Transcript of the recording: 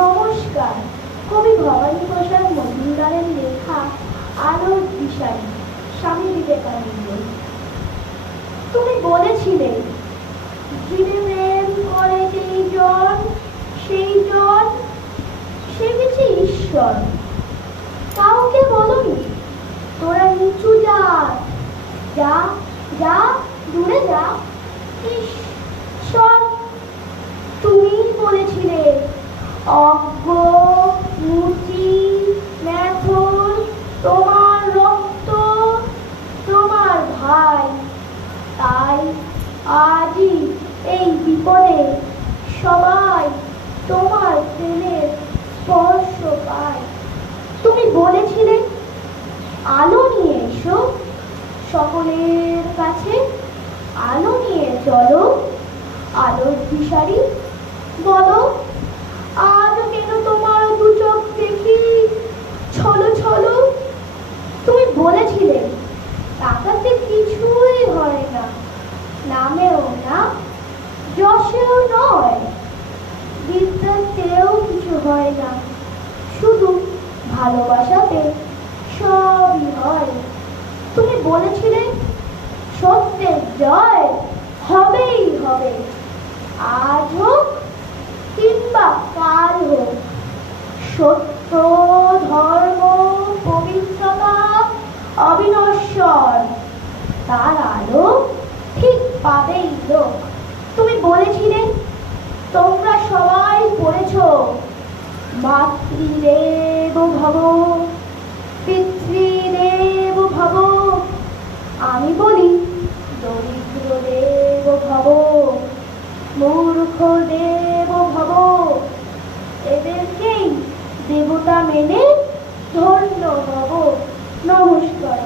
নমস্কার। কবি ভবানী প্রসাদ মজুমদারের লেখা আলোর দিশারি, স্বামী বিবেকানন্দ। তুমি বলেছিলে যিনি প্রেম করে সেই জন সে গেছে ঈশ্বর। কাউকে বলনি তোরা নিচু জাত, যা যা দূরে যা। ঈশ্বর তুমি বলেছিলে অজ্ঞ মুচি ম্যাথর তোমার রক্ত তোমার ভাই। তাই আজই এই বিপদে সবাই তোমার প্রেমের স্পর্শ পায়। তুমি বলেছিলে আলো নিয়ে এসো সকলের কাছে, আলো নিয়ে চলো আলোর দিশারি। বলো আজ কেন তোমার দু চোখ দেখি ছলো ছলো। তুমি বলেছিলে টাকাতে কিছুই হয় না, নামেও না যশেও নয়, বিদ্যাতেও কিছু হয় না, শুধু ভালোবাসাতে সবই হয়। তুমি বলেছিলে সত্যের জয় হবেই হবে, আজ হোক কিংবা কাল হোক। সত্য ধর্ম পবিত্রতা অবিনশ্বর, তার আলো ঠিক পাবেই লোক। তুমি বলেছিলে তোমরা সবাই পড়েছ মাতৃদেব ভব পিতৃদেব ভব, আমি বলি দরিদ্র দেব ভব মূর্খ দেব ভব। এদেরকেই দেবতা মেনে ধন্য হব। নমস্কার।